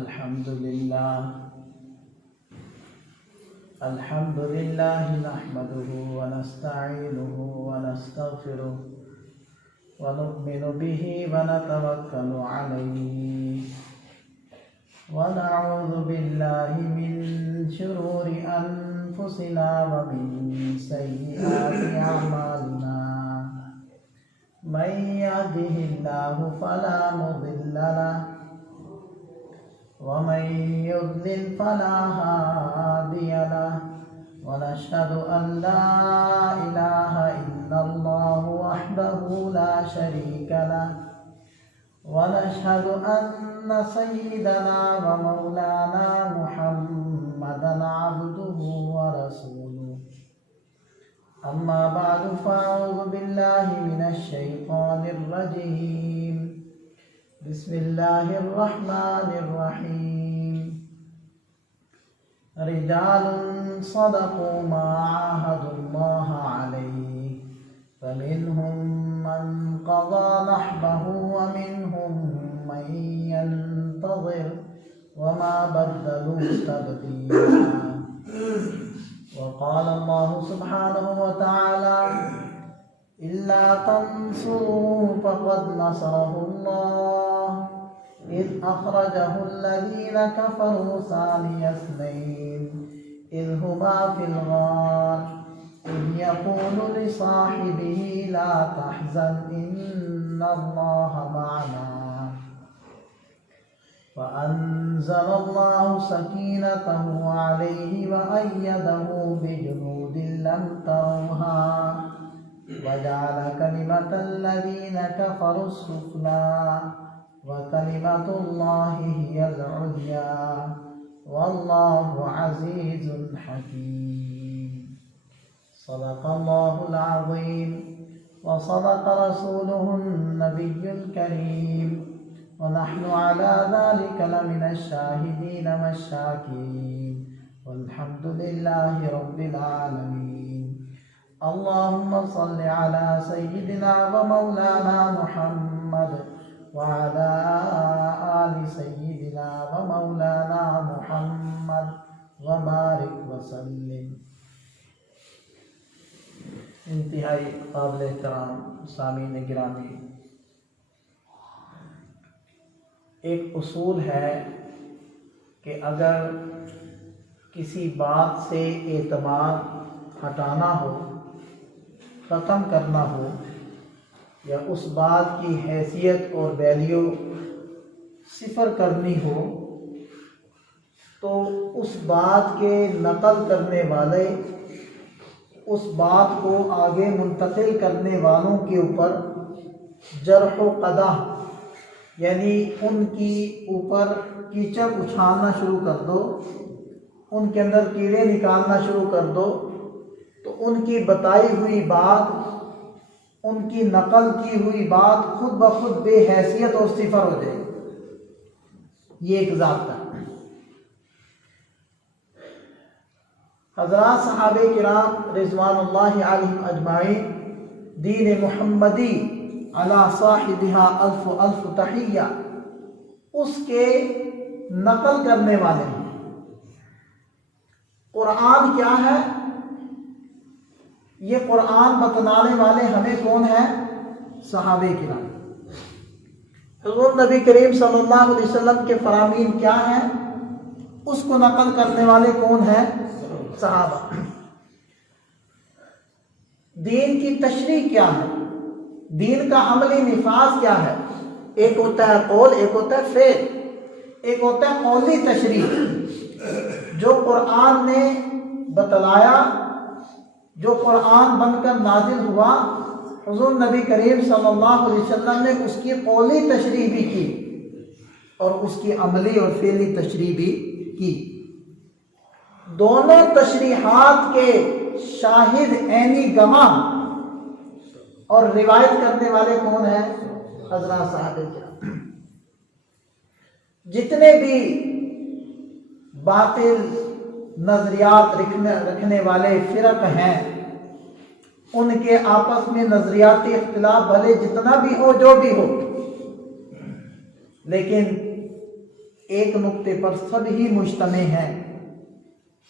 الحمد لله نحمده ونستعينه ونستغفره ونؤمن به ونتوكل عليه ونعوذ بالله من شرور أنفسنا ومن سيئات أعمالنا من يهده الله فلا مضل له ومن يضلل فلا هادي له ونشهد أن لا إله إلا الله وحده لا شريك له ونشهد أن سيدنا ومولانا محمدا عبده ورسوله أما بعد فأعوذ بالله من الشيطان الرجيم بسم الله الرحمن الرحيم رجال صدقوا ما عاهدوا الله عليه فمنهم من قضى نحبه ومنهم من ينتظر وما بدلوا تبديلا وقال الله سبحانه وتعالى إلا تنصروه فقد نصره الله إذ أخرجه الذين كفروا ثاني اثنين إذ هما في الغار إذ يقول لصاحبه لا تحزن إن الله معنا فأنزل الله سكينته عليه وأيده بجنود لم تروها وجعل كلمة الذين كفروا السفلى وكلمة الله هي العليا والله عزيز حكيم صدق الله العظيم وصدق رسوله النبي الكريم ونحن على ذلك لمن الشاهدين والشاكرين والحمد لله رب العالمين اللهم صل على سيدنا ومولانا محمد وعلى آل سيدنا ومولانا محمد وبارك وسلم. انتہائی قابل احترام سامعین گرامی، ایک اصول ہے کہ اگر کسی بات سے اعتماد ہٹانا ہو، ختم کرنا ہو، یا اس بات کی حیثیت اور ویلیو صفر کرنی ہو، تو اس بات کے نقل کرنے والے، اس بات کو آگے منتقل کرنے والوں کے اوپر جرح و قدح، یعنی ان کی اوپر کیچڑ اچھالنا شروع کر دو، ان کے اندر کیڑے نکالنا شروع کر دو، تو ان کی بتائی ہوئی بات، ان کی نقل کی ہوئی بات خود بخود بے حیثیت اور صفر ہو جائے. یہ ایک ضابطہ ہے. حضرات صحابہ کرام رضوان اللہ علیہم اجمعین دین محمدی علی صاحبہا الف الف تحیہ، اس کے نقل کرنے والے ہیں. قرآن کیا ہے؟ یہ قرآن بتلانے والے ہمیں کون ہیں؟ صحابہ کرام. حضور نبی کریم صلی اللہ علیہ وسلم کے فرامین کیا ہیں؟ اس کو نقل کرنے والے کون ہیں؟ صحابہ. دین کی تشریح کیا ہے؟ دین کا عملی نفاذ کیا ہے؟ ایک ہوتا ہے قول، ایک ہوتا ہے فعل. ایک ہوتا ہے قولی تشریح، جو قرآن نے بتلایا، جو قرآن بن کر نازل ہوا، حضور نبی کریم صلی اللہ علیہ وسلم نے اس کی قولی تشریح بھی کی اور اس کی عملی اور فعلی تشریح بھی کی. دونوں تشریحات کے شاہد عینی گواہ اور روایت کرنے والے کون ہیں؟ حضرات صحابہ کرام. جتنے بھی باطل نظریات رکھنے والے فرق ہیں، ان کے آپس میں نظریاتی اختلاف بھلے جتنا بھی ہو، جو بھی ہو، لیکن ایک نقطے پر سب ہی مجتمع ہیں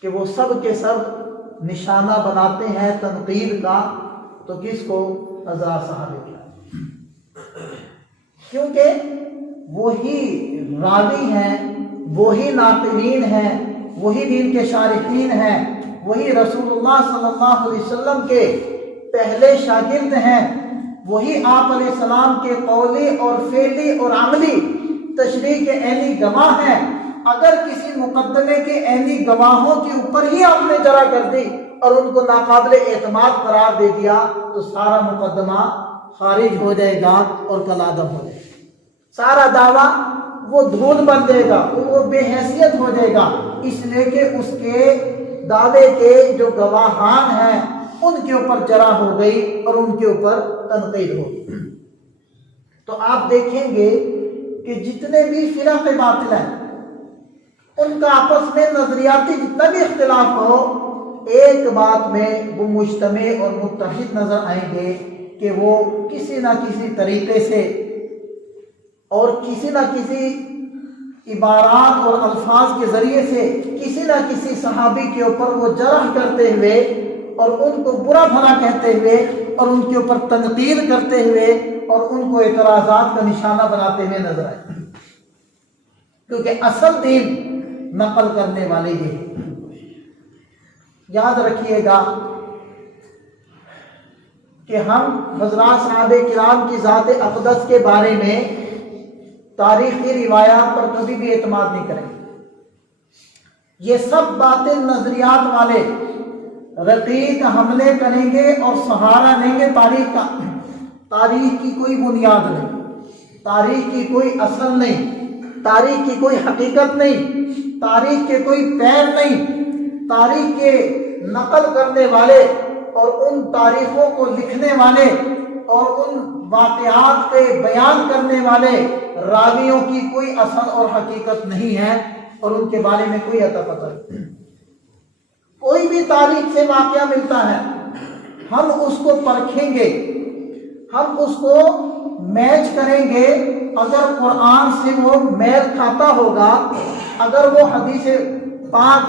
کہ وہ سب کے سب نشانہ بناتے ہیں تنقید کا، تو کس کو؟ حضرات صحابہ کرام، کیونکہ وہی راوی ہیں، وہی ناقلین ہیں، وہی دین کے شارحین ہیں، وہی رسول اللہ صلی اللہ علیہ وسلم کے پہلے شاگرد ہیں، وہی آپ علیہ السلام کے قولی اور فعلی اور عملی تشریح کے عینی گواہ ہیں۔ اگر کسی مقدمے کے عینی گواہوں کے اوپر ہی آپ نے جرح کر دی اور ان کو ناقابل اعتماد قرار دے دیا تو سارا مقدمہ خارج ہو جائے گا اور کالعدم ہو جائے گا، سارا دعویٰ وہ دھول بن جائے گا، وہ بے حیثیت ہو جائے گا، اس لیے کہ اس کے دعوے کے جو گواہان ہیں ان کے اوپر جرح ہو گئی اور ان کے اوپر تنقید ہو گئی۔ تو آپ دیکھیں گے کہ جتنے بھی فرق باطل ہیں ان کا آپس میں نظریاتی جتنا بھی اختلاف ہو، ایک بات میں وہ مجتمع اور متحد نظر آئیں گے کہ وہ کسی نہ کسی طریقے سے اور کسی نہ کسی عبارات اور الفاظ کے ذریعے سے کسی نہ کسی صحابی کے اوپر وہ جرح کرتے ہوئے اور ان کو برا بھلا کہتے ہوئے اور ان کے اوپر تنقید کرتے ہوئے اور ان کو اعتراضات کا نشانہ بناتے ہوئے نظر آئے، کیونکہ اصل دین نقل کرنے والے یہ ہیں۔ یاد رکھیے گا کہ ہم حضرات صحابہ کرام کی ذات اقدس کے بارے میں تاریخی روایات پر کبھی بھی اعتماد نہیں کریں گے۔ یہ سب باتیں نظریات والے رقیق حملے کریں گے اور سہارا لیں گے تاریخ کا۔ تاریخ کی کوئی بنیاد نہیں، تاریخ کی کوئی اصل نہیں، تاریخ کی کوئی حقیقت نہیں، تاریخ کے کوئی پیر نہیں۔ تاریخ کے نقل کرنے والے اور ان تاریخوں کو لکھنے والے اور ان واقعات کے بیان کرنے والے راویوں کی کوئی اصل اور حقیقت نہیں ہے اور ان کے بارے میں کوئی عطا پتہ نہیں۔ کوئی بھی تاریخ سے واقعہ ملتا ہے، ہم اس کو پرکھیں گے، ہم اس کو میچ کریں گے۔ اگر قرآن سے وہ میل کھاتا ہوگا، اگر وہ حدیث پاک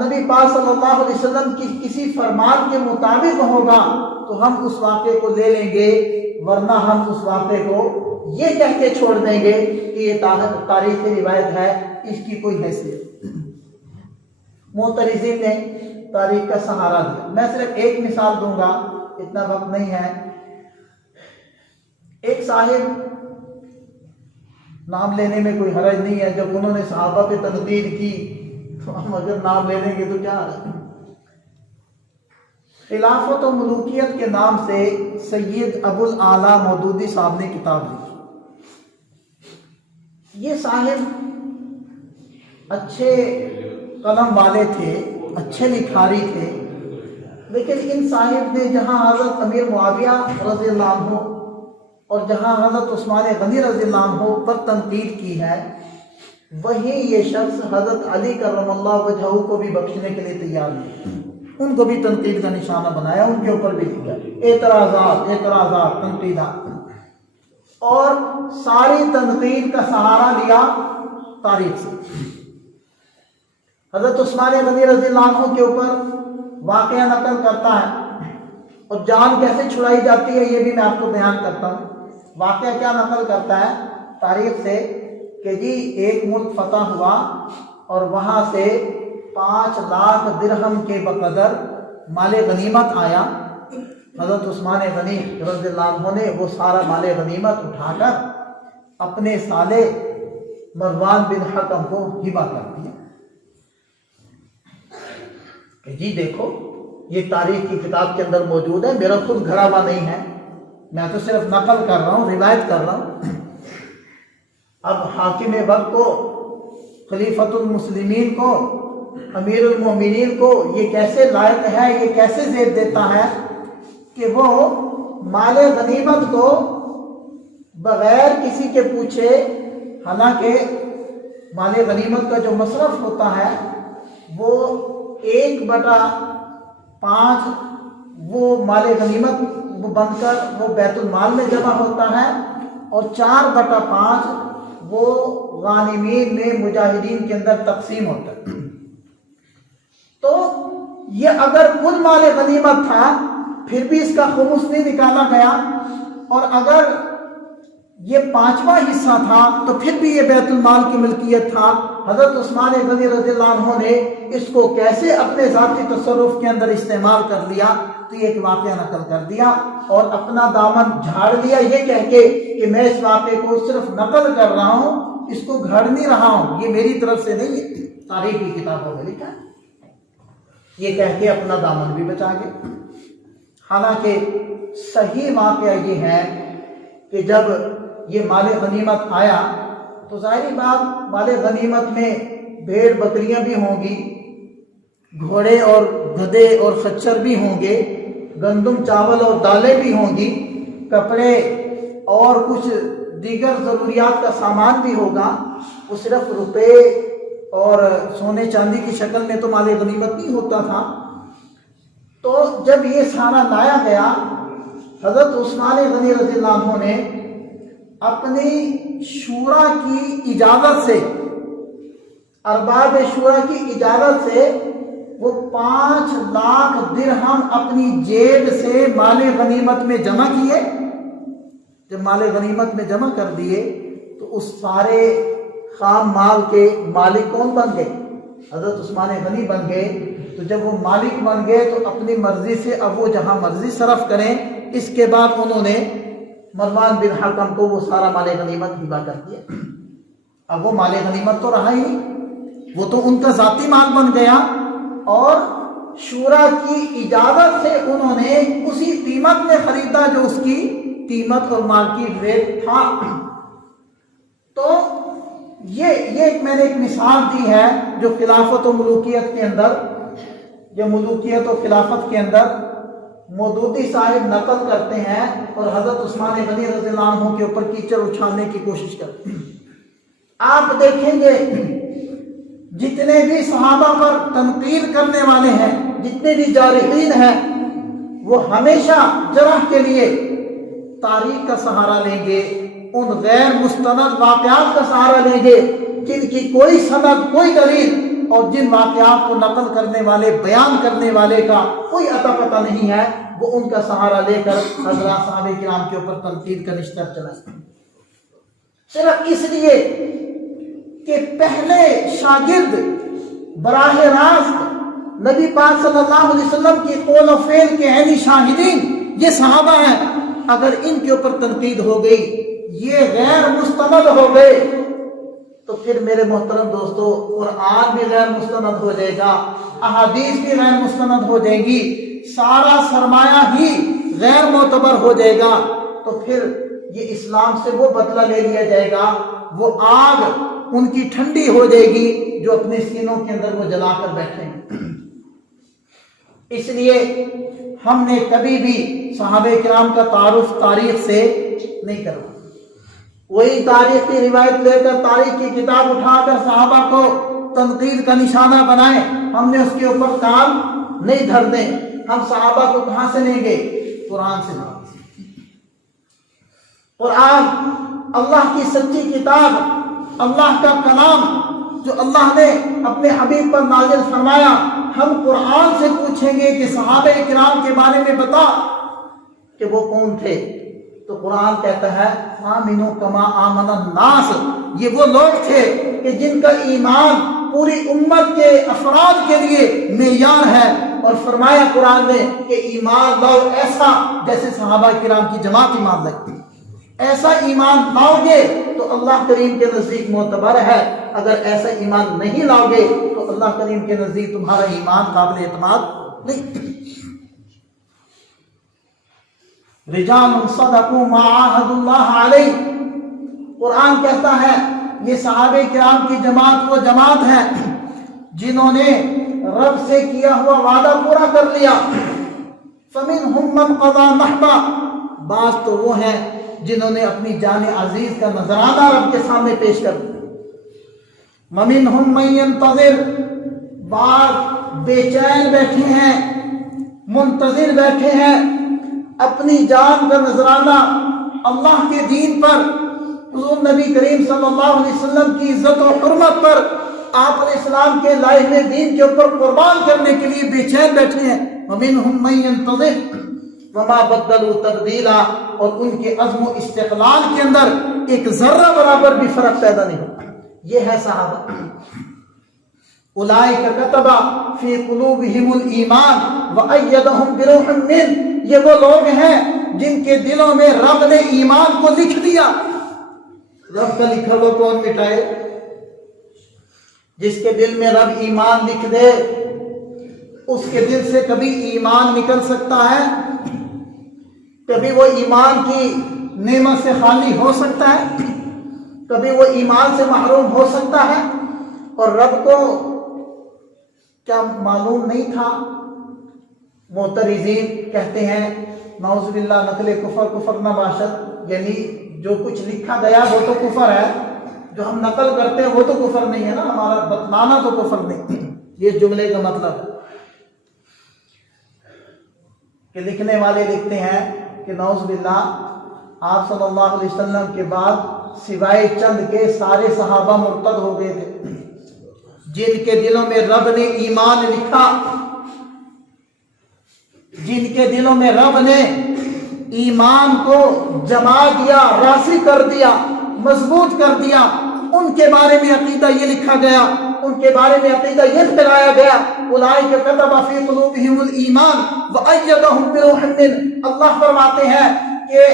نبی پاک صلی اللہ علیہ وسلم کی کسی فرمان کے مطابق ہوگا تو ہم اس واقعے کو لے لیں گے، ورنہ ہم اس واقعے کو یہ کہہ کے چھوڑ دیں گے کہ یہ تاریخی روایت ہے، اس کی کوئی حیثیت۔ معترضین نے تاریخ کا سہارا دیا۔ میں صرف ایک مثال دوں گا، اتنا وقت نہیں ہے۔ ایک صاحب، نام لینے میں کوئی حرج نہیں ہے، جب انہوں نے صحابہ پہ تنقید کی تو ہم اگر نام لے لیں گے تو کیا ہے؟ خلافت و ملوکیت کے نام سے سید ابو الاعلیٰ مودودی صاحب نے کتاب لکھی۔ یہ صاحب اچھے قلم والے تھے، اچھے لکھاری تھے، لیکن ان صاحب نے جہاں حضرت امیر معاویہ رضی اللہ عنہ اور جہاں حضرت عثمان غنی رضی اللہ عنہ پر تنقید کی ہے، وہیں یہ شخص حضرت علی کرم اللہ وجہہ کو بھی بخشنے کے لیے تیار نہیں، ان کو بھی تنقید کا نشانہ بنایا، ان کے اوپر بھی لکھا اعتراضات تنقیدات، اور ساری تنقید کا سہارا لیا تاریخ سے۔ حضرت عثمان غنی رضی اللہ عنہ کے اوپر واقعہ نقل کرتا ہے اور جان کیسے چھڑائی جاتی ہے یہ بھی میں آپ کو بیان کرتا ہوں۔ واقعہ کیا نقل کرتا ہے تاریخ سے کہ جی ایک ملک فتح ہوا اور وہاں سے 5 لاکھ درہم کے بقدر مال غنیمت آیا۔ حضرت عثمان غنی رضی اللہ عنہ نے وہ سارا مال غنیمت اٹھا کر اپنے سالے مروان بن حکم کو ہبہ کر دیا کہ جی دیکھو یہ تاریخ کی کتاب کے اندر موجود ہے، میرا خود گھرا ہوا نہیں ہے، میں تو صرف نقل کر رہا ہوں، روایت کر رہا ہوں۔ اب حاکم وقت کو، خلیفۃ المسلمین کو، امیر المومنین کو یہ کیسے لائق ہے، یہ کیسے زیب دیتا ہے کہ وہ مال غنیمت کو بغیر کسی کے پوچھے، حالانکہ مال غنیمت کا جو مصرف ہوتا ہے وہ 1/5 وہ مال غنیمت وہ بن کر وہ بیت المال میں جمع ہوتا ہے اور 4/5 وہ غانمین میں مجاہدین کے اندر تقسیم ہوتا ہے۔ تو یہ اگر کل مال غنیمت تھا پھر بھی اس کا خمس نہیں نکالا گیا، اور اگر یہ 5واں حصہ تھا تو پھر بھی یہ بیت المال کی ملکیت تھا۔ حضرت عثمان غنی رضی اللہ عنہ نے اس کو کیسے اپنے ذاتی تصرف کے اندر استعمال کر لیا، تو یہ ایک واقعہ نقل کر دیا اور اپنا دامن جھاڑ لیا یہ کہہ کے کہ میں اس واقعے کو صرف نقل کر رہا ہوں، اس کو گھڑ نہیں رہا ہوں، یہ میری طرف سے نہیں ہے، تاریخ کی کتابوں میں لکھا ہے، یہ کہہ کے اپنا دامن بھی بچا گیا۔ حالانکہ صحیح واقعہ یہ ہے کہ جب یہ مال غنیمت آیا تو ظاہری بات مال غنیمت میں بھیڑ بکریاں بھی ہوں گی، گھوڑے اور گدھے اور خچر بھی ہوں گے، گندم چاول اور دالیں بھی ہوں گی، کپڑے اور کچھ دیگر ضروریات کا سامان بھی ہوگا۔ وہ صرف روپے اور سونے چاندی کی شکل میں تو مال غنیمت نہیں ہوتا تھا۔ تو جب یہ سارا لایا گیا، حضرت عثمان غنی رضی اللہ عنہ نے اپنی شورا کی اجازت سے، ارباب شورا کی اجازت سے وہ 5 لاکھ درہم اپنی جیب سے مال غنیمت میں جمع کیے۔ جب مال غنیمت میں جمع کر دیے تو اس سارے خام مال کے مالک کون بن گئے؟ حضرت عثمان غنی بن گئے۔ تو جب وہ مالک بن گئے تو اپنی مرضی سے اب وہ جہاں مرضی صرف کریں۔ اس کے بعد انہوں نے مروان بن حکم کو وہ سارا مال غنیمت ہبہ کر دیا۔ اب وہ مال غنیمت تو رہا ہی نہیں، وہ تو ان کا ذاتی مال بن گیا، اور شورا کی اجازت سے انہوں نے اسی قیمت میں خریدا جو اس کی قیمت اور مارکیٹ ریٹ تھا۔ تو یہ ایک میں نے ایک مثال دی ہے جو خلافت و ملوکیت کے اندر، جو ملوکیت و خلافت کے اندر مودودی صاحب نقل کرتے ہیں اور حضرت عثمان غنی رضی اللہ عنہ کے اوپر کیچڑ اچھالنے کی کوشش کرتے ہیں۔ آپ دیکھیں گے جتنے بھی صحابہ پر تنقید کرنے والے ہیں، جتنے بھی جارحین ہیں، وہ ہمیشہ جرح کے لیے تاریخ کا سہارا لیں گے، ان غیر مستند واقعات کا سہارا لیں گے جن کی کوئی سند، کوئی دلیل اور جن واقعات کو نقل کرنے والے، بیان کرنے والے کا کوئی عطا پتہ نہیں ہے، وہ ان کا سہارا لے کر حضرات صحابہ کرام کے اوپر تنقید کا نشتر چلائیں، صرف اس لیے کہ پہلے شاگرد براہ راست نبی پاک صلی اللہ علیہ وسلم کی قول و فعل کے عینی شاہدین یہ صحابہ ہیں۔ اگر ان کے اوپر تنقید ہو گئی، یہ غیر مستند ہو گئے، تو پھر میرے محترم دوستو قرآن بھی غیر مستند ہو جائے گا، احادیث بھی غیر مستند ہو جائیں گی، سارا سرمایہ ہی غیر معتبر ہو جائے گا۔ تو پھر یہ اسلام سے وہ بدلہ لے لیا جائے گا، وہ آگ ان کی ٹھنڈی ہو جائے گی جو اپنے سینوں کے اندر وہ جلا کر بیٹھے ہیں۔ اس لیے ہم نے کبھی بھی صحابہ کرام کا تعارف تاریخ سے نہیں کروا، وہی تاریخ کی روایت لے کر، تاریخ کی کتاب اٹھا کر صحابہ کو تنقید کا نشانہ بنائے، ہم نے اس کے اوپر کام نہیں دھر دیں۔ ہم صحابہ کو کہاں سے لیں گے؟ قرآن سے لیں گے۔ قرآن اللہ کی سچی کتاب، اللہ کا کلام جو اللہ نے اپنے حبیب پر نازل فرمایا، ہم قرآن سے پوچھیں گے کہ صحابہ کرام کے بارے میں بتا کہ وہ کون تھے، تو قرآن کہتا ہے آمنو کما آمن الناس، یہ وہ لوگ تھے کہ جن کا ایمان پوری امت کے افراد کے لیے معیار ہے، اور فرمایا قرآن نے کہ ایمان لاؤ ایسا جیسے صحابہ کرام کی جماعت ایمان لائی، ایسا ایمان لاؤ گے تو اللہ کریم کے نزدیک معتبر ہے، اگر ایسا ایمان نہیں لاؤ گے تو اللہ کریم کے نزدیک تمہارا ایمان قابل اعتماد نہیں۔ رجال صدقوا ما عاهدوا الله علیہ، قرآن کہتا ہے یہ صحابہ کرام کی جماعت وہ جماعت ہے جنہوں نے رب سے کیا ہوا وعدہ پورا کر لیا۔ فمنهم من قضى نحبه، بعض تو وہ ہیں جنہوں نے اپنی جان عزیز کا نذرانہ رب کے سامنے پیش کر دیا۔ ومنهم من ينتظر، بعض بے چین بیٹھے ہیں، منتظر بیٹھے ہیں، اپنی جان کا نذرانہ اللہ کے دین پر حضور نبی کریم صلی اللہ علیہ وسلم کی عزت و حرمت پر آپ علیہ السلام کے لائے ہوئے دین کے اوپر قربان کرنے کے لیے بے چین بیٹھے ہیں. وَمِنْهُمْ مَن يَنْتَظِرُ وَمَا بَدَّلُوا تَبْدِيلًا. اور ان کے عزم و استقلال کے اندر ایک ذرہ برابر بھی فرق پیدا نہیں ہوتا. یہ ہے صحابہ. اولئک کتب فی قلوبہم الایمان وأیدہم بروح منہ. یہ وہ لوگ ہیں جن کے دلوں میں رب نے ایمان کو لکھ دیا. رب کا لکھا ہوا کون مٹائے؟ جس کے دل میں رب ایمان لکھ دے اس کے دل سے کبھی ایمان نکل سکتا ہے؟ کبھی وہ ایمان کی نعمت سے خالی ہو سکتا ہے؟ کبھی وہ ایمان سے محروم ہو سکتا ہے؟ اور رب کو کیا معلوم نہیں تھا؟ معترضین کہتے ہیں نعوذ باللہ نقل کفر کفر نہ باشد، یعنی جو کچھ لکھا گیا وہ تو کفر ہے، جو ہم نقل کرتے ہیں وہ تو کفر نہیں ہے نا، ہمارا بتلانا تو کفر نہیں. یہ جملے کا مطلب ہے کہ لکھنے والے لکھتے ہیں کہ نعوذ باللہ آپ صلی اللہ علیہ وسلم کے بعد سوائے چند کے سارے صحابہ مرتد ہو گئے تھے جن کے دلوں میں رب نے ایمان لکھا، جن کے دلوں میں رب نے ایمان کو جما دیا، راسخ کر دیا، مضبوط کر دیا. ان کے بارے میں عقیدہ یہ لکھا گیا، ان کے بارے میں عقیدہ یہ پھیلایا گیا. اولئک کتب فی قلوبہم الایمان وأیدہم بروح منہ. اللہ فرماتے ہیں کہ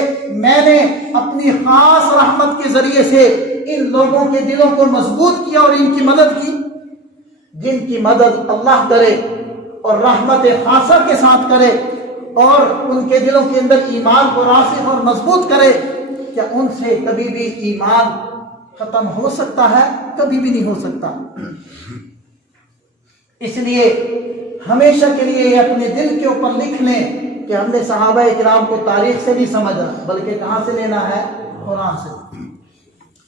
میں نے اپنی خاص رحمت کے ذریعے سے ان لوگوں کے دلوں کو مضبوط کیا اور ان کی مدد کی. جن کی مدد اللہ کرے اور رحمت خاصہ کے ساتھ کرے اور ان کے دلوں کے اندر ایمان کو راسخ اور مضبوط کرے، کیا ان سے کبھی بھی ایمان ختم ہو سکتا ہے؟ کبھی بھی نہیں ہو سکتا. اس لیے ہمیشہ کے لیے یہ اپنے دل کے اوپر لکھ لیں کہ ہم نے صحابہ کرام کو تاریخ سے نہیں سمجھا، بلکہ کہاں سے لینا ہے؟ قرآن سے.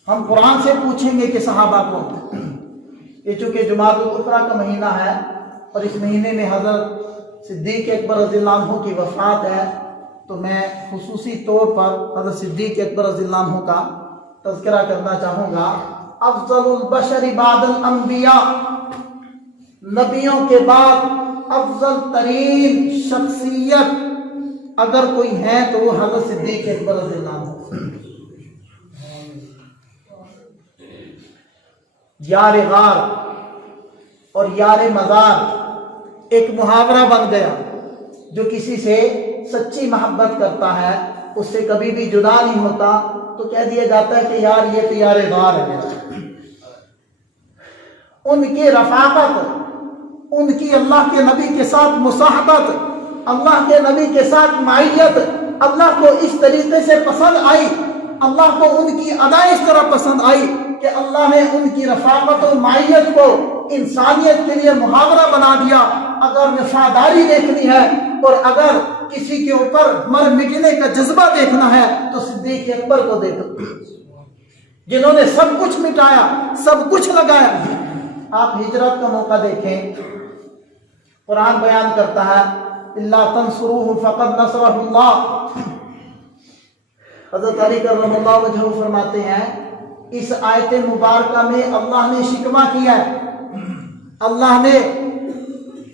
ہم قرآن سے پوچھیں گے کہ صحابہ کون. یہ چونکہ جمادی الاخری کا مہینہ ہے اور اس مہینے میں حضرت صدیق اکبر رضی اللہ عنہ کی وفات ہے، تو میں خصوصی طور پر حضرت صدیق اکبر رضی اللہ عنہ کا تذکرہ کرنا چاہوں گا. افضل البشر بعد الانبیاء، نبیوں کے بعد افضل ترین شخصیت اگر کوئی ہے تو وہ حضرت صدیق اکبر رضی اللہ عنہ. یار غار اور یار مزار ایک محاورہ بن گیا. جو کسی سے سچی محبت کرتا ہے اس سے کبھی بھی جدا نہیں ہوتا تو کہہ دیا جاتا ہے کہ یار یہ تو یار غار ہے. ان کی رفاقت، ان کی اللہ کے نبی کے ساتھ مصاحبت، اللہ کے نبی کے ساتھ معیت اللہ کو اس طریقے سے پسند آئی، اللہ کو ان کی ادا اس طرح پسند آئی کہ اللہ نے ان کی رفاقت و معیت کو انسانیت کے لیے محاورہ بنا دیا. اگر وفاداری دیکھنی ہے اور اگر کسی کے اوپر مر مٹنے کا جذبہ دیکھنا ہے تو صدیق اکبر کو دیکھو، جنہوں نے سب کچھ مٹایا، سب کچھ لگایا. آپ ہجرت کا موقع دیکھیں، قرآن بیان کرتا ہے الا تنصروه فقد نصره اللہ. حضرت علی کرم اللہ وجہہ فرماتے ہیں اس آیت مبارکہ میں اللہ نے شکوہ کیا ہے، اللہ نے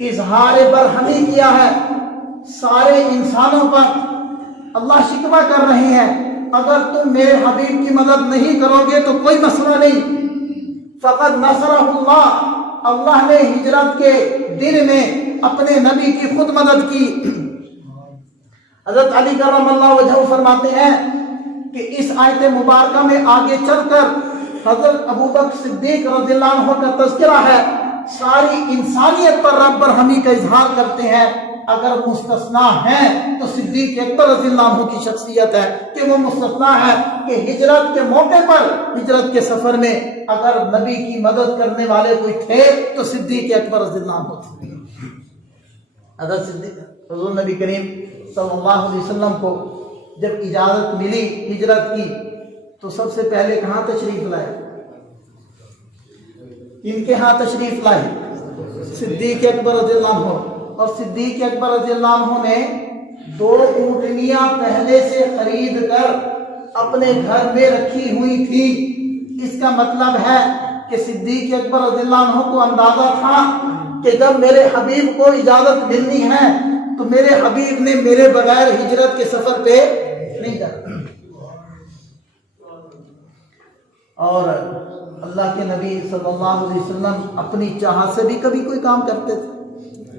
اظہار برہمی کیا ہے سارے انسانوں پر. اللہ شکوہ کر رہے ہیں اگر تم میرے حبیب کی مدد نہیں کرو گے تو کوئی مسئلہ نہیں. فقد نصرہ اللہ، اللہ نے ہجرت کے دن میں اپنے نبی کی خود مدد کی. حضرت علی کرم اللہ وجہہ فرماتے ہیں کہ اس آیت مبارکہ میں آگے چل کر حضرت ابوبکر صدیق رضی اللہ عنہ کا تذکرہ ہے. ساری انسانیت پر رب برہمی کا اظہار کرتے ہیں. اگر مستثنا ہیں تو صدیق اکبر رضی اللہ عنہ کی شخصیت ہے کہ وہ مستثنا ہے کہ ہجرت کے موقع پر، ہجرت کے سفر میں اگر نبی کی مدد کرنے والے کوئی تھے تو صدیق اکبر رضی اللہ عنہ تھے. حضرت صدیق حضور نبی کریم صلی اللہ علیہ وسلم کو جب اجازت ملی ہجرت کی تو سب سے پہلے کہاں تشریف لائے؟ ان کے ہاں تشریف لائے صدیق اکبر رضی اللہ عنہ. اور صدیق اکبر رضی اللہ عنہ نے 2 اونٹنیاں پہلے سے خرید کر اپنے گھر میں رکھی ہوئی تھی۔ اس کا مطلب ہے کہ صدیق اکبر رضی اللہ عنہ کو اندازہ تھا کہ جب میرے حبیب کو اجازت ملنی ہے تو میرے حبیب نے میرے بغیر ہجرت کے سفر پہ نہیں جانا۔ اور اللہ کے نبی صلی اللہ علیہ وسلم اپنی چاہت سے بھی کبھی کوئی کام کرتے تھے۔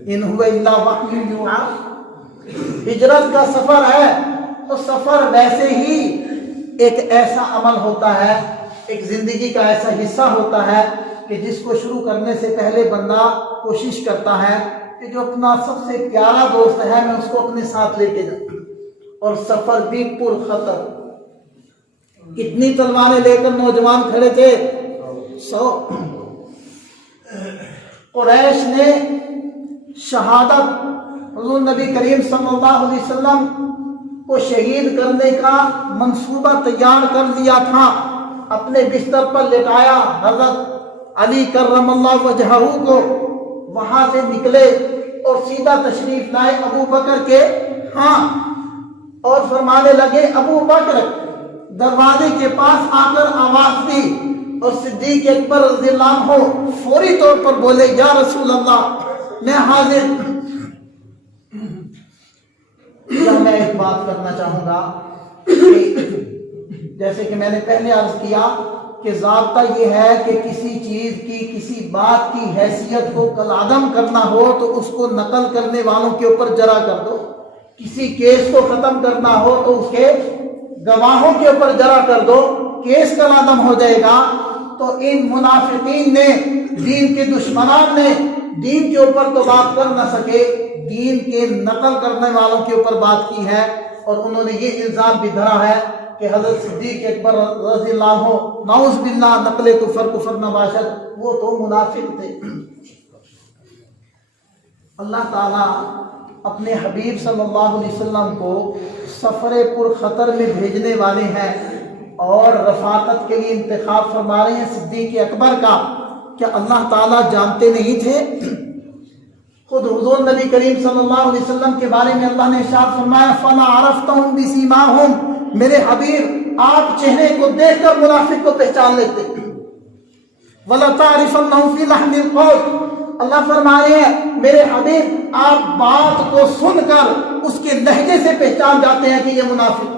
ان هو الا وحی یوحی، ہجرت کا سفر ہے تو سفر ویسے ہی ایک ایسا عمل ہوتا ہے، ایک زندگی کا ایسا حصہ ہوتا ہے کہ جس کو شروع کرنے سے پہلے بندہ کوشش کرتا ہے کہ جو اپنا سب سے پیارا دوست ہے میں اس کو اپنے ساتھ لے کے جاؤں، اور سفر بھی پر خطر۔ کتنی تلواریں لے کر نوجوان کھڑے تھے؟ 100۔ قریش نے شہادت حضور نبی کریم صلی اللہ علیہ وسلم کو شہید کرنے کا منصوبہ تیار کر لیا تھا، اپنے بستر پر لٹایا حضرت علی کرم اللہ وجہہ کو، وہاں سے نکلے اور سیدھا تشریف لائے ابو بکر کے ہاں، اور فرمانے لگے ابو بکر، دروازے کے پاس آ کر آواز دی، اور صدیق اکبر رضی اللہ عنہ فوری طور پر بولے یا رسول اللہ میں حاضر۔ میں ایک بات کرنا چاہوں گا کہ جیسے کہ میں نے پہلے عرض کیا کہ ضابطہ یہ ہے کہ کسی چیز کی، کسی بات کی حیثیت کو کالعدم کرنا ہو تو اس کو نقل کرنے والوں کے اوپر جرا کر دو، کسی کیس کو ختم کرنا ہو تو اس کے گواہوں کے اوپر جرا کر دو، کیس کالعدم ہو جائے گا۔ تو ان منافقین نے، دین کے دشمنان نے دین کے اوپر تو بات کر نہ سکے، دین کے نقل کرنے والوں کے اوپر بات کی ہے، اور انہوں نے یہ الزام بھی دھرا ہے کہ حضرت صدیق اکبر رضی اللہ عنہ نعوذ باللہ نقل کفر نباشد، وہ تو منافق تھے۔ اللہ تعالیٰ اپنے حبیب صلی اللہ علیہ وسلم کو سفر پر خطر میں بھیجنے والے ہیں اور رفاقت کے لیے انتخاب فرما رہے ہیں صدیق اکبر کا۔ کیا اللہ تعالیٰ جانتے نہیں تھے؟ خود حضور نبی کریم صلی اللہ علیہ وسلم کے بارے میں اللہ نے ارشاد فرمایا فَلَا عَرَفْتَهُمْ بِسِيمَاهُمْ، میرے حبیب آپ چہرے کو دیکھ کر منافق کو پہچان لیتے۔ وَلَا تَعْرِفَنَّهُ فِي لَحْنِ الْقَوْلِ، اللہ فرما رہے ہیں میرے حبیب آپ بات کو سن کر اس کے لہجے سے پہچان جاتے ہیں کہ یہ منافق۔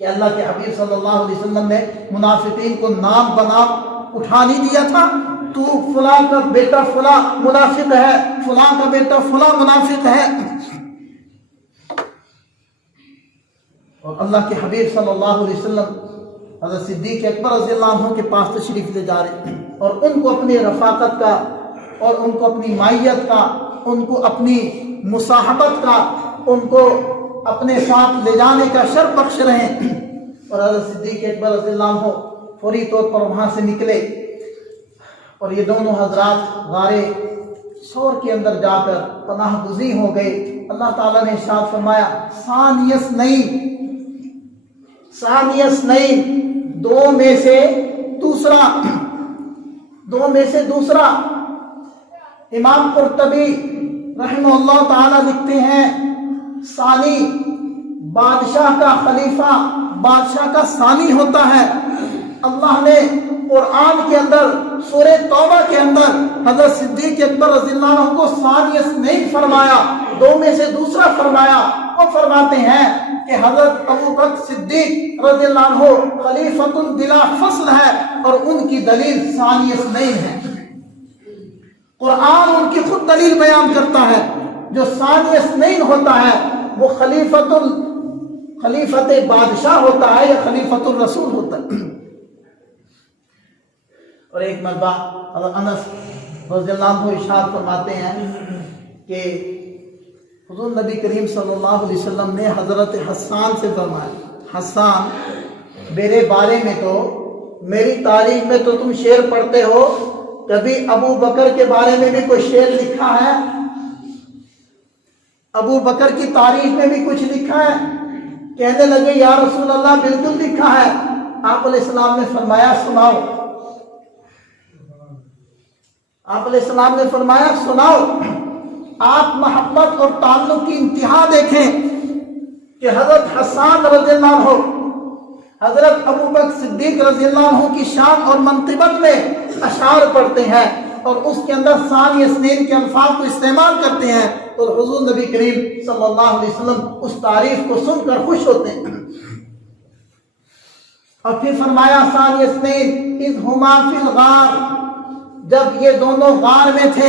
کہ اللہ کے حبیب صلی اللہ علیہ وسلم نے منافقین کو نام بنام اٹھا نہیں دیا تھا، تو فلاں کا بیٹا فلاں منافق ہے، فلاں کا بیٹا فلاں منافق ہے۔ اور اللہ کے حبیب صلی اللہ علیہ وسلم حضرت صدیق اکبر رضی اللہ عنہ کے پاس تشریف لے جا رہے ہیں، اور ان کو اپنی رفاقت کا، اور ان کو اپنی مائیت کا، ان کو اپنی مصاحبت کا، ان کو اپنے ساتھ لے جانے کا شرف بخش رہے ہیں۔ اور حضرت صدیق اکبر رضی اللہ عنہ فوری طور پر وہاں سے نکلے، اور یہ دونوں حضرات غار ثور کے اندر جا کر پناہ گزین ہو گئے۔ اللہ تعالیٰ نے ارشاد فرمایا ثانیس نہیں، دو میں سے دوسرا۔ امام قرطبی رحمہ اللہ تعالیٰ لکھتے ہیں ثانی بادشاہ کا خلیفہ، بادشاہ کا ثانی ہوتا ہے۔ اللہ نے قرآن کے اندر سورہ توبہ کے اندر حضرت صدیق اکبر رضی اللہ عنہ کو ثانیس نہیں فرمایا، دو میں سے دوسرا فرمایا۔ وہ فرماتے ہیں کہ حضرت ابو بکر صدیق رضی اللہ عنہ خلیفۃ بلا فصل ہے، اور ان کی دلیل ثانیس نہیں ہے۔ قرآن ان کی خود دلیل بیان کرتا ہے، جو ثانیس نہیں ہوتا ہے وہ خلیفت بادشاہ ہوتا ہے یا خلیفۃ الرسول ہوتا ہے۔ اور ایک مرتبہ حضرت انس رضی اللہ عنہ ارشاد فرماتے ہیں کہ حضور نبی کریم صلی اللہ علیہ وسلم نے حضرت حسان سے فرمایا، حسان میرے بارے میں تو، میری تاریخ میں تو تم شعر پڑھتے ہو، کبھی ابو بکر کے بارے میں بھی کوئی شعر لکھا ہے؟ ابو بکر کی تاریخ میں بھی کچھ لکھا ہے؟ کہنے لگے یا رسول اللہ بالکل لکھا ہے۔ آپ علیہ السلام نے فرمایا سناؤ۔ آپ علیہ السلام نے فرمایا سناؤ۔ آپ محبت اور تعلق کی انتہا دیکھیں کہ حضرت حسان رضی اللہ عنہ حضرت ابو بکر صدیق رضی اللہ عنہ کی شان اور منقبت میں اشعار پڑھتے ہیں اور اس کے اندر ثانی اثنین کے الفاظ کو استعمال کرتے ہیں، اور حضور نبی کریم صلی اللہ علیہ وسلم اس تعریف کو سن کر خوش ہوتے ہیں۔ اور پھر فرمایا ثانی اثنین اذ ہما فی الغار، جب یہ دونوں غار میں تھے،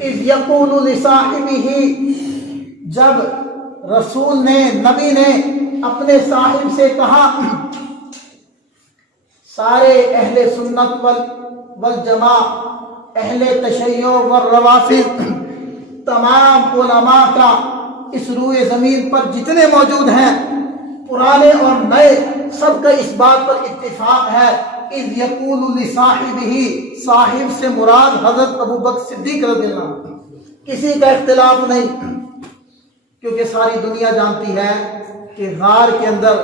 اذ یقول لصاحبہ، جب رسول نے، نبی نے اپنے صاحب سے کہا، سارے اہل سنت والجماع، اہل تشیع والروافض، تمام علماء کا اس روئے زمین پر جتنے موجود ہیں، پرانے اور نئے، سب کا اس بات پر اتفاق ہے، اذ یقول لصاحبہ، صاحب سے مراد حضرت ابو بکر صدیق رضی اللہ عنہ، کسی کا اختلاف نہیں، کیونکہ ساری دنیا جانتی ہے کہ غار کے اندر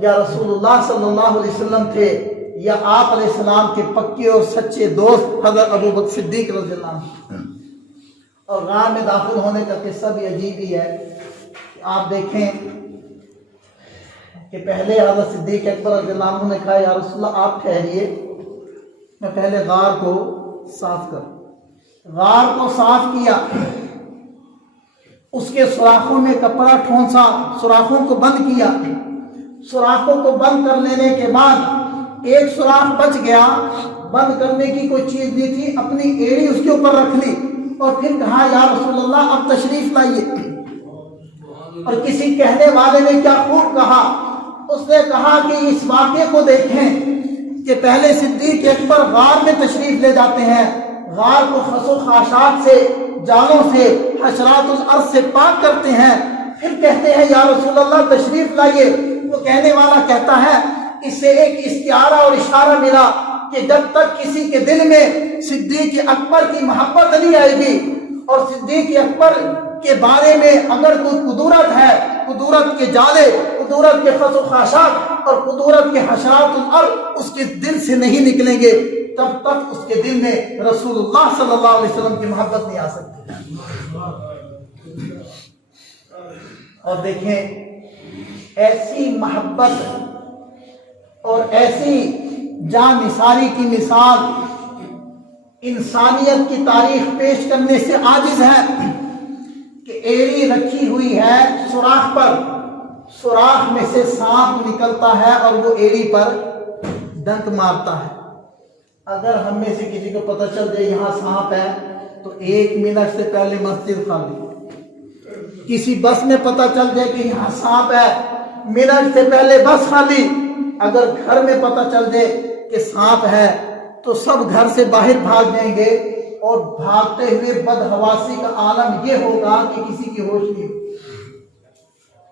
یا رسول اللہ صلی اللہ علیہ وسلم تھے یا آپ علیہ السلام کے پکے اور سچے دوست حضرت ابو بکر صدیق رضی اللہ عنہ۔ اور غار میں داخل ہونے کا قصہ بھی عجیب ہی ہے کہ آپ دیکھیں کہ پہلے حضرت صدیق اکبر رضی اللہ عنہ نے کہا، یا رسول اللہ آپ ٹھہریے، میں پہلے غار کو صاف کروں۔ غار کو صاف کیا، اس کے سوراخوں میں کپڑا ٹھونسا، سوراخوں کو بند کیا، سوراخوں کو بند کر لینے کے بعد ایک سوراخ بچ گیا، بند کرنے کی کوئی چیز نہیں تھی، اپنی ایڑی اس کے اوپر رکھ لی اور پھر کہا، یا رسول اللہ اب تشریف لائیے۔ اور کسی کہنے والے نے کیا خوب کہا، اس نے کہا کہ اس واقعے کو دیکھیں کہ پہلے صدیق اکبر غار میں تشریف لے جاتے ہیں، غار کو خس و خاشاک سے، جانوں سے، حشرات الارض سے پاک کرتے ہیں، پھر کہتے ہیں یا رسول اللہ تشریف لائیے۔ وہ کہنے والا کہتا ہے، اس سے ایک استعارہ اور اشارہ ملا کہ جب تک کسی کے دل میں صدیق اکبر کی محبت نہیں آئے گی اور صدیق اکبر کے بارے میں اگر کوئی قدورت ہے، قدورت کے جالے، قدورت کے خس و خاشاک اور قدورت کے حشرات الارض اس کے دل سے نہیں نکلیں گے، تب تک اس کے دل میں رسول اللہ صلی اللہ علیہ وسلم کی محبت نہیں آ سکتی۔ اور دیکھیں ایسی محبت اور ایسی جان نثاری کی مثال انسانیت کی تاریخ پیش کرنے سے عاجز ہے کہ ایڑی رکھی ہوئی ہے سوراخ پر، سوراخ میں سے سانپ نکلتا ہے اور وہ ایڑی پر ڈنک مارتا ہے۔ اگر ہم میں سے کسی کو پتہ چل جائے یہاں سانپ ہے تو 1 منٹ سے پہلے مسجد خالی، کسی بس میں پتہ چل جائے کہ یہاں سانپ ہے، منٹ سے پہلے بس خالی۔ اگر گھر میں پتہ چل جائے کہ سانپ ہے تو سب گھر سے باہر بھاگ جائیں گے، اور بھاگتے ہوئے بدحواسی کا عالم یہ ہوگا کہ کسی کی ہوش نہیں۔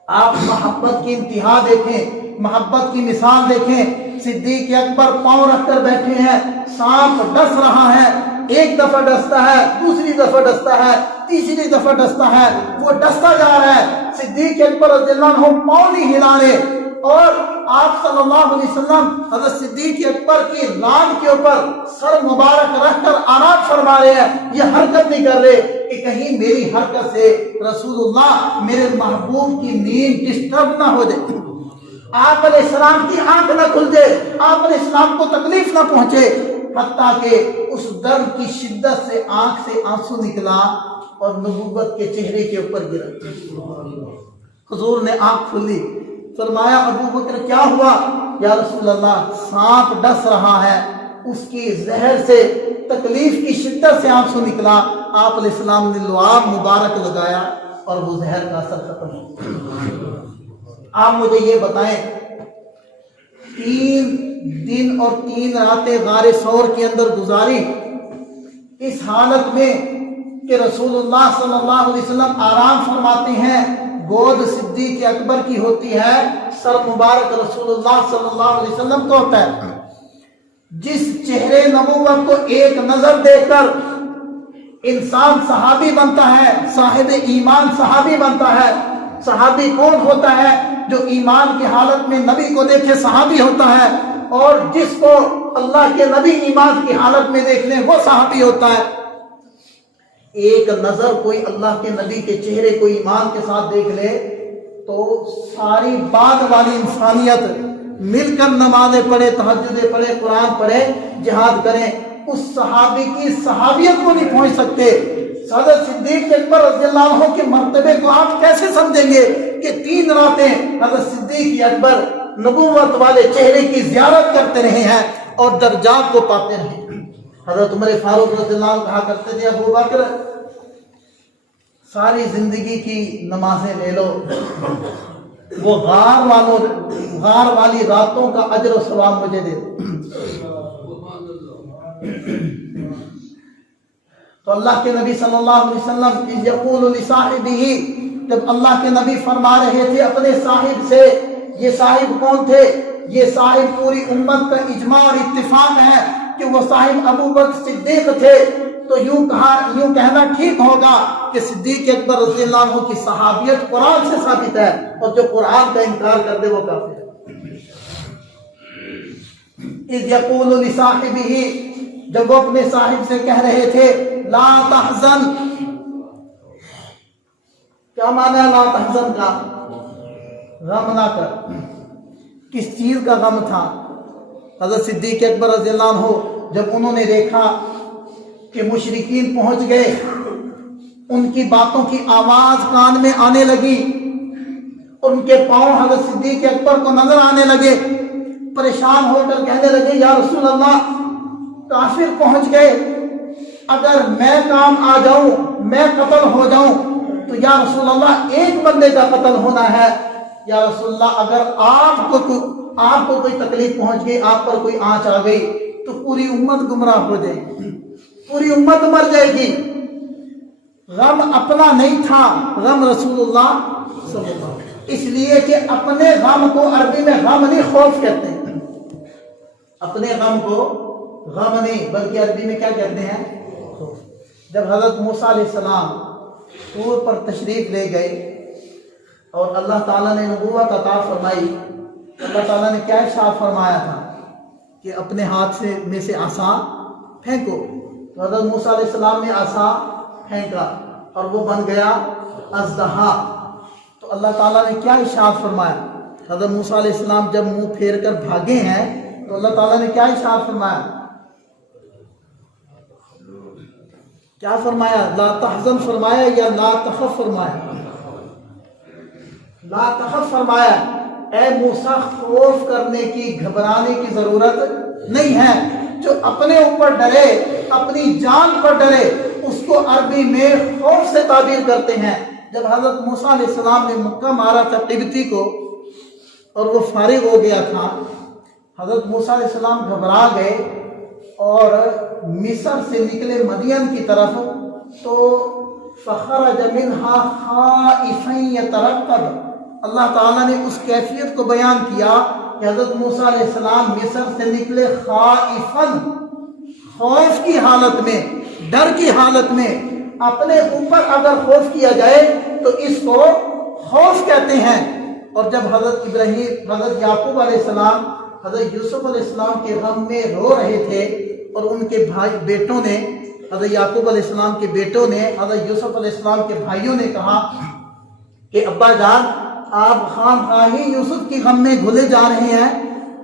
آپ محبت کی انتہا دیکھیں، محبت کی مثال دیکھیں۔ صدیق اکبر پاؤں رکھ کر بیٹھے ہیں، سانپ ڈس رہا ہے، ایک دفعہ ڈستا ہے، دوسری دفعہ ڈستا ہے، تیسری دفعہ ڈستا ہے، وہ ڈستا جا رہا ہے، صدیق اکبر رضی اللہ عنہ پاؤں نہیں ہلا رہے، اور آپ صلی اللہ علیہ وسلم حضرت صدیق اکبر کی لان کے اوپر سر مبارک رکھ کر آرام فرما رہے ہیں، یہ حرکت نہیں کر رہے کہ کہیں میری حرکت سے رسول اللہ میرے محبوب کی نیند ڈسٹرب نہ ہو جائے، آپ علیہ السلام کی آنکھ نہ کھل جائے، آپ علیہ السلام کو تکلیف نہ پہنچے، حتیٰ کہ اس درد کی شدت سے آنکھ سے آنسو نکلا اور نبوت کے چہرے کے اوپر گرا۔ حضور نے آنکھ کھلی، فرمایا ابو بکر کیا ہوا؟ یا رسول اللہ سانپ ڈس رہا ہے، اس کی زہر سے تکلیف کی شدت سے آنسو نکلا، آپ علیہ السلام نے لعاب مبارک لگایا اور وہ زہر کا اثر ختم ہو۔ آپ مجھے یہ بتائیں، 3 دن اور 3 راتیں غار ثور کے اندر گزاری، اس حالت میں کہ رسول اللہ صلی اللہ علیہ وسلم آرام فرماتے ہیں، گود صدیق اکبر کی ہوتی ہے، سر مبارک رسول اللہ صلی اللہ علیہ وسلم کو ہوتا ہے۔ جس چہرے نبوت کو ایک نظر دیکھ کر انسان صحابی بنتا ہے، صاحب ایمان صحابی بنتا ہے۔ صحابی کون ہوتا ہے؟ جو ایمان کی حالت میں نبی کو دیکھے صحابی ہوتا ہے، اور جس کو اللہ کے نبی ایمان کی حالت میں دیکھ لیں وہ صحابی ہوتا ہے۔ ایک نظر کوئی اللہ کے نبی کے چہرے کو ایمان کے ساتھ دیکھ لے تو ساری بعد والی انسانیت مل کر نمازیں پڑھے، تہجدیں پڑھے، قرآن پڑھے، جہاد کریں، اس صحابی کی صحابیت کو نہیں پہنچ سکتے۔ حضرت صدیق اکبر رضی اللہ عنہ کے مرتبے کو آپ کیسے سمجھیں گے کہ 3 راتیں حضرت صدیق اکبر نبوت والے چہرے کی زیارت کرتے رہے ہیں اور درجات کو پاتے رہے ہیں۔ حضرت عمر فاروق رضی اللہ عنہ کہا کرتے تھے، ابو بکر ساری زندگی کی نمازیں لے لو، وہ غار والی راتوں کا اجر و ثواب مجھے دے دو۔ تو اللہ کے نبی صلی اللہ علیہ وسلم یقول لصاحبہ، جب اللہ کے نبی فرما رہے تھے اپنے صاحب سے، یہ صاحب کون تھے؟ یہ صاحب پوری امت کا اجماع اور اتفاق ہے کہ وہ صاحب ابو بکر صدیق تھے، تو یوں کہنا ٹھیک ہوگا کہ صدیق اکبر رضی اللہ عنہ کی صحابیت قرآن سے ثابت ہے، اور جو قرآن کا انکار کر دے وہ کافر ہے۔ اذ یقول لصاحبہ، جب وہ اپنے صاحب سے کہہ رہے تھے لا تحزن، کیا معنی ہے لا تحزن کا؟ غم نہ کر۔ کس چیز کا غم تھا؟ حضرت صدیق اکبر رضی اللہ عنہ جب انہوں نے دیکھا کہ مشرکین پہنچ گئے، ان کی باتوں کی آواز کان میں آنے لگی اور ان کے پاؤں حضرت صدیق اکبر کو نظر آنے لگے، پریشان ہو کر کہنے لگے یا رسول اللہ، کافر پہنچ گئے، اگر میں کام آ جاؤں، میں قتل ہو جاؤں تو یا رسول اللہ ایک بندے کا قتل ہونا ہے، یا رسول اللہ اگر آپ کو کوئی تکلیف پہنچ گئی، آپ پر کوئی آنچ آ گئی تو پوری امت گمراہ ہو جائے گی، پوری امت مر جائے گی۔ غم اپنا نہیں تھا، غم رسول اللہ صلی اللہ علیہ وسلم، اس لیے کہ اپنے غم کو عربی میں غم نہیں خوف کہتے ہیں، اپنے غم کو غم نہیں بلکہ عربی میں کیا کہتے ہیں؟ خوف۔ جب حضرت موسیٰ علیہ السلام طور پر تشریف لے گئے اور اللہ تعالیٰ نے نبوت عطا فرمائی، اللہ تعالیٰ نے کیا ارشاد فرمایا تھا کہ اپنے ہاتھ میں سے عصا پھینکو، تو حضرت موسیٰ علیہ السلام نے عصا پھینکا اور وہ بن گیا اژدہا۔ تو اللہ تعالیٰ نے کیا ارشاد فرمایا؟ حضرت موسیٰ علیہ السلام جب منہ پھیر کر بھاگے ہیں تو اللہ تعالیٰ نے کیا ارشاد فرمایا؟ کیا فرمایا؟ لا تحزن فرمایا یا لا تخف فرمایا؟ لا تخف فرمایا، اے موسیٰ خوف کرنے کی، گھبرانے کی ضرورت نہیں ہے۔ جو اپنے اوپر ڈرے، اپنی جان پر ڈرے، اس کو عربی میں خوف سے تعبیر کرتے ہیں۔ جب حضرت موسیٰ علیہ السلام نے مکہ مارا تھا قبطی کو اور وہ فارغ ہو گیا تھا، حضرت موسیٰ علیہ السلام گھبرا گئے اور مصر سے نکلے مدین کی طرف، تو فخرج منها خائفا يترقب، اللہ تعالیٰ نے اس کیفیت کو بیان کیا کہ حضرت موسیٰ علیہ السلام مصر سے نکلے خائفاً، خوف کی حالت میں، ڈر کی حالت میں۔ اپنے اوپر اگر خوف کیا جائے تو اس کو خوف کہتے ہیں۔ اور جب حضرت ابراہیم، حضرت یعقوب علیہ السلام حضرت یوسف علیہ السلام کے غم میں رو رہے تھے اور ان کے بیٹوں نے، حضرت یعقوب علیہ السلام کے بیٹوں نے حضرت یوسف علیہ السلام کے بھائیوں نے کہا کہ ابا جان، آپ خام خواہی یوسف کی غم میں گھلے جا رہے ہیں،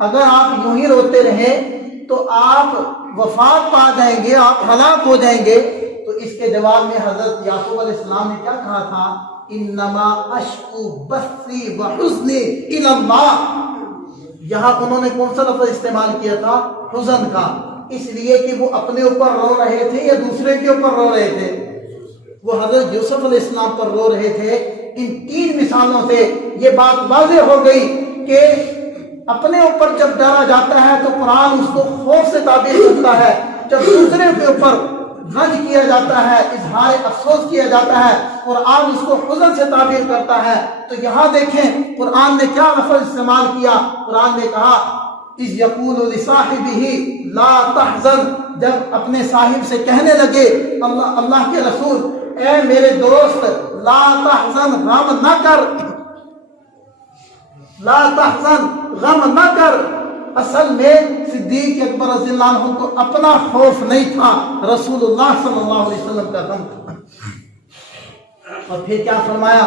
اگر آپ یوں ہی روتے رہے تو آپ وفات پا جائیں گے، آپ ہلاک ہو جائیں گے۔ تو اس کے جواب میں حضرت یعقوب علیہ السلام نے کیا کہا تھا؟ انما اشکو بثی وحزنی الی اللہ۔ یہاں انہوں نے کون سا لفظ استعمال کیا تھا؟ حزن کا، اس لیے کہ وہ اپنے اوپر رو رہے تھے یا دوسرے کے اوپر رو رہے تھے؟ وہ حضرت یوسف علیہ السلام پر رو رہے تھے۔ ان 3 مثالوں سے یہ بات واضح ہو گئی کہ اپنے اوپر جب ڈرا جاتا ہے تو قرآن اس کو خوف سے تعبیر کرتا ہے، جب دوسرے کے اوپر رنج کیا جاتا ہے، اظہار افسوس کیا جاتا ہے، قرآن اس کو حزن سے تعبیر کرتا ہے۔ تو یہاں دیکھیں قرآن نے کیا لفظ استعمال کیا؟ قرآن نے کہا اذ یقول لصاحبہ لا تحزن، جب اپنے صاحب سے کہنے لگے اللہ کے رسول، اے میرے دوست، لا تحزن، غم نہ کر، لا تحزن، غم نہ کر۔ اصل میں صدیق اکبر رضی اللہ عنہ کو اپنا خوف نہیں تھا، رسول اللہ صلی اللہ علیہ وسلم کا غم تھا۔ اور پھر کیا فرمایا؟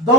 2